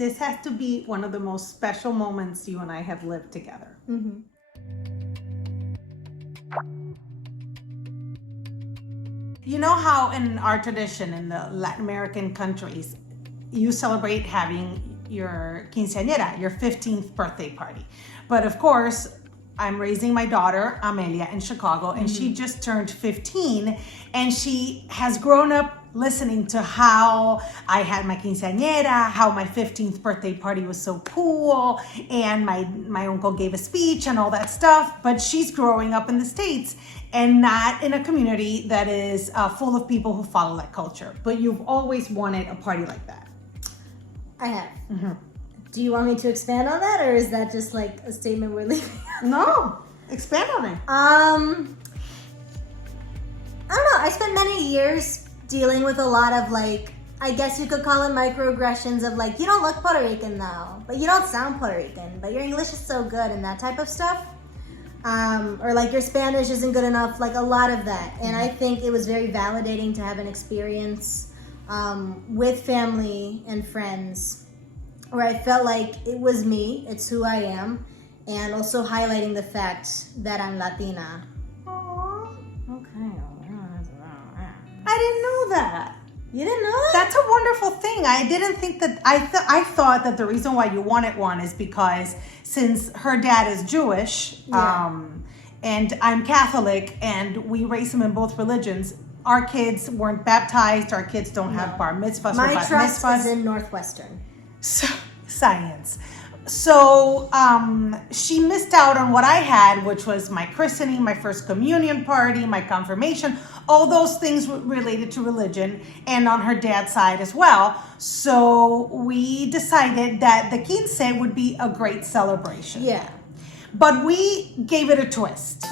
this has to be one of the most special moments you and I have lived together. Mm-hmm. You know how in our tradition in the Latin American countries, you celebrate having your quinceañera, your 15th birthday party. But of course, I'm raising my daughter, Amelia, in Chicago, and she just turned 15, and she has grown up listening to how I had my quinceañera, how my 15th birthday party was so cool, and my uncle gave a speech and all that stuff. But she's growing up in the States and not in a community that is full of people who follow that culture. But you've always wanted a party like that. I have. Mm-hmm. Do you want me to expand on that, or is that just like a statement we're leaving? No, expand on it. I don't know. I spent many years dealing with a lot of, like, I guess you could call it microaggressions of, like, you don't look Puerto Rican though, but you don't sound Puerto Rican, but your English is so good, and that type of stuff. Or like your Spanish isn't good enough, like a lot of that. And I think it was very validating to have an experience with family and friends where I felt like it was me, it's who I am, and also highlighting the fact that I'm Latina. Aww. Okay. I didn't know that. You didn't know that? That's a wonderful thing. I didn't think that. I thought that the reason why you wanted one is because since her dad is Jewish, and I'm Catholic, and we raise them in both religions. Our kids weren't baptized. Our kids don't have bar mitzvahs or My bat trust mitzvahs. is in Northwestern. So, science. So she missed out on what I had, which was my christening, my first communion party, my confirmation, all those things related to religion, and on her dad's side as well. So we decided that the quince would be a great celebration. Yeah. But we gave it a twist.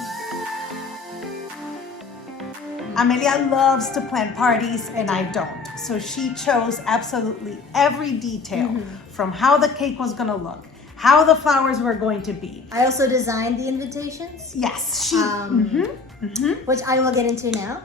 Amelia loves to plan parties and I don't. So she chose absolutely every detail from how the cake was going to look, how the flowers were going to be. I also designed the invitations. Yes, she. Which I will get into now,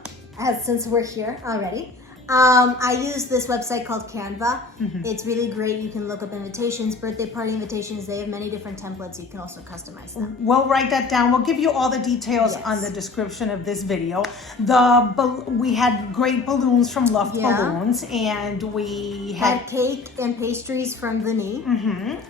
since we're here already. I use this website called Canva. It's really great. You can look up invitations, birthday party invitations. They have many different templates. You can also customize them. We'll write that down. We'll give you all the details on the description of this video. We had great balloons from Love Balloons, and we had cake and pastries from Vanille.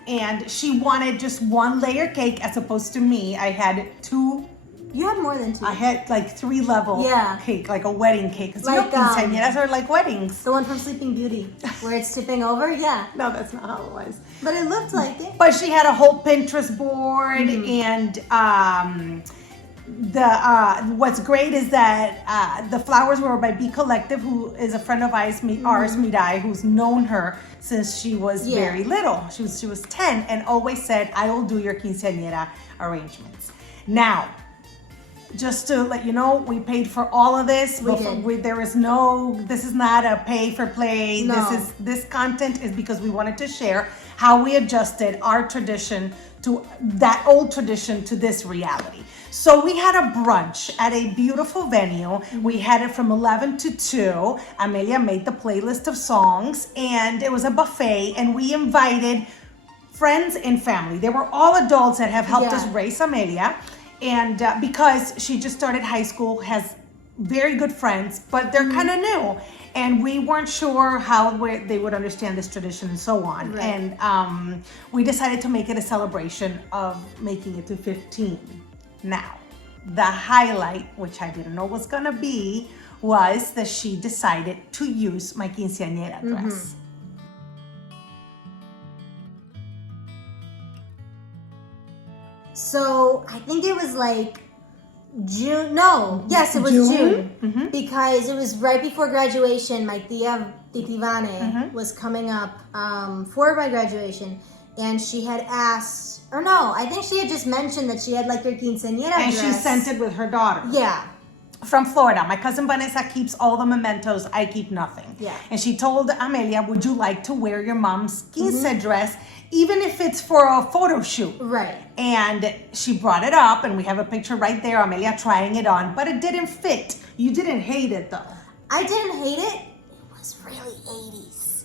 And she wanted just one layer cake as opposed to me. I had two. You had more than two. I had like 3-level cake, like a wedding cake. Because like, quinceañeras are like weddings. The one from Sleeping Beauty, where it's tipping over, No, that's not how it was. But it looked like it. But she had a whole Pinterest board, and what's great is that the flowers were by BCollective, who is a friend of ours, Mirai, who's known her since she was very little. She was 10 and always said, I will do your quinceañera arrangements. Now, just to let you know, we paid for all of this. This is not a pay for play. No. This content is because we wanted to share how we adjusted our tradition to that old tradition to this reality. So we had a brunch at a beautiful venue. We had it from 11 to 2. Amelia made the playlist of songs, and it was a buffet, and we invited friends and family. They were all adults that have helped us raise Amelia. And because she just started high school, has very good friends, but they're kind of new. And we weren't sure how they would understand this tradition and so on. Right. And we decided to make it a celebration of making it to 15. Now, the highlight, which I didn't know was going to be, was that she decided to use my quinceañera dress. So I think it was like June. No, yes, it was June. Because it was right before graduation. My tia Titivane was coming up for my graduation, and she had asked, or no, I think she had just mentioned that she had like her quinceañera And dress. she sent it with her daughter. Yeah. From Florida. My cousin Vanessa keeps all the mementos. I keep nothing. Yeah. And she told Amelia, would you like to wear your mom's quince dress, even if it's for a photo shoot? Right. And she brought it up, and we have a picture right there, Amelia trying it on, but it didn't fit. You didn't hate it, though. I didn't hate it. It was really 80s.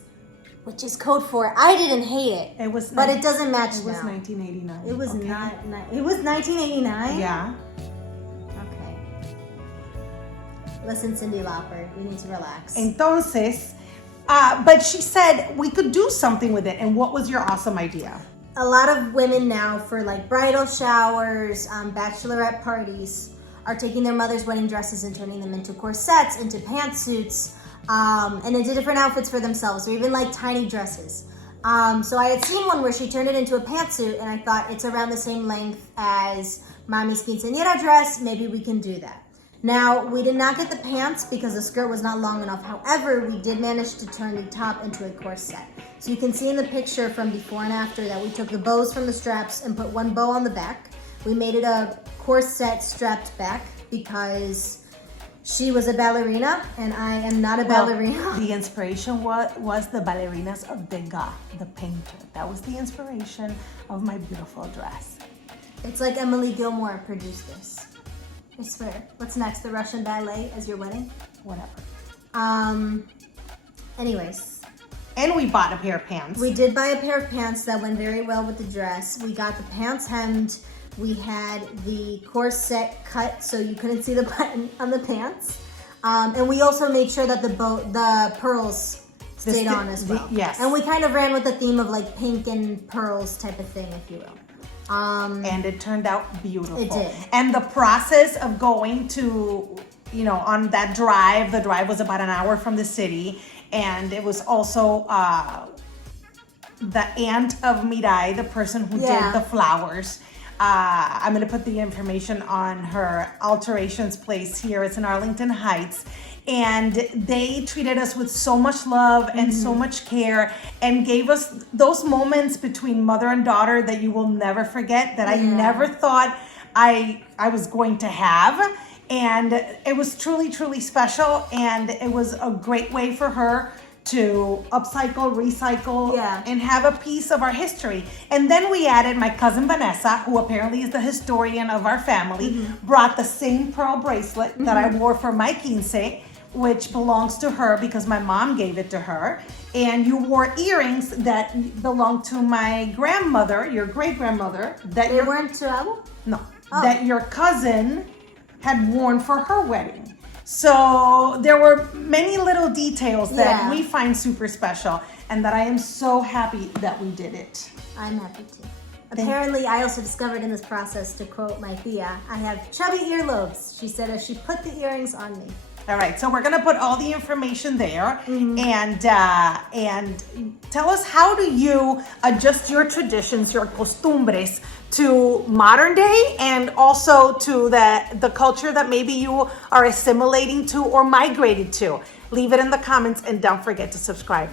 which is code for I didn't hate it. It was, but it doesn't match It was now. 1989. It was okay. not. It was 1989. Yeah. Okay. Listen, Cyndi Lauper, you need to relax. Entonces, but she said we could do something with it. And what was your awesome idea? A lot of women now, for like bridal showers, bachelorette parties, are taking their mother's wedding dresses and turning them into corsets, into pantsuits, and into different outfits for themselves, or even like tiny dresses. So I had seen one where she turned it into a pantsuit, and I thought it's around the same length as Mommy's quinceañera dress. Maybe we can do that. Now, we did not get the pants because the skirt was not long enough. However, we did manage to turn the top into a corset. So you can see in the picture from before and after that we took the bows from the straps and put one bow on the back. We made it a corset strapped back because she was a ballerina and I am not a ballerina. The inspiration was the ballerinas of Degas, the painter. That was the inspiration of my beautiful dress. It's like Emily Gilmore produced this. I swear. What's next? The Russian ballet as your wedding? Whatever. Anyways. And we bought a pair of pants. We did buy a pair of pants that went very well with the dress. We got the pants hemmed. We had the corset cut so you couldn't see the button on the pants. And we also made sure that the pearls stayed on as well. Yes. And we kind of ran with the theme of like pink and pearls type of thing, if you will. And it turned out beautiful. It did. And the process of going to, on that drive, the drive was about an hour from the city. And it was also the aunt of Mirai, the person who did the flowers. I'm going to put the information on her alterations place here. It's in Arlington Heights. And they treated us with so much love and so much care and gave us those moments between mother and daughter that you will never forget, that I never thought I was going to have. And it was truly, truly special. And it was a great way for her to upcycle, recycle, and have a piece of our history. And then we added my cousin Vanessa, who apparently is the historian of our family, brought the same pearl bracelet that I wore for my quince, which belongs to her because my mom gave it to her. And you wore earrings that belong to my grandmother, your great-grandmother. That They weren't to Abu? No. That your cousin had worn for her wedding. So there were many little details that we find super special and that I am so happy that we did it. I'm happy too. Apparently, I also discovered in this process, to quote my Thea, I have chubby earlobes, she said as she put the earrings on me. All right, so we're gonna put all the information there, and tell us, how do you adjust your traditions, your costumbres, to modern day and also to the culture that maybe you are assimilating to or migrated to? Leave it in the comments and don't forget to subscribe.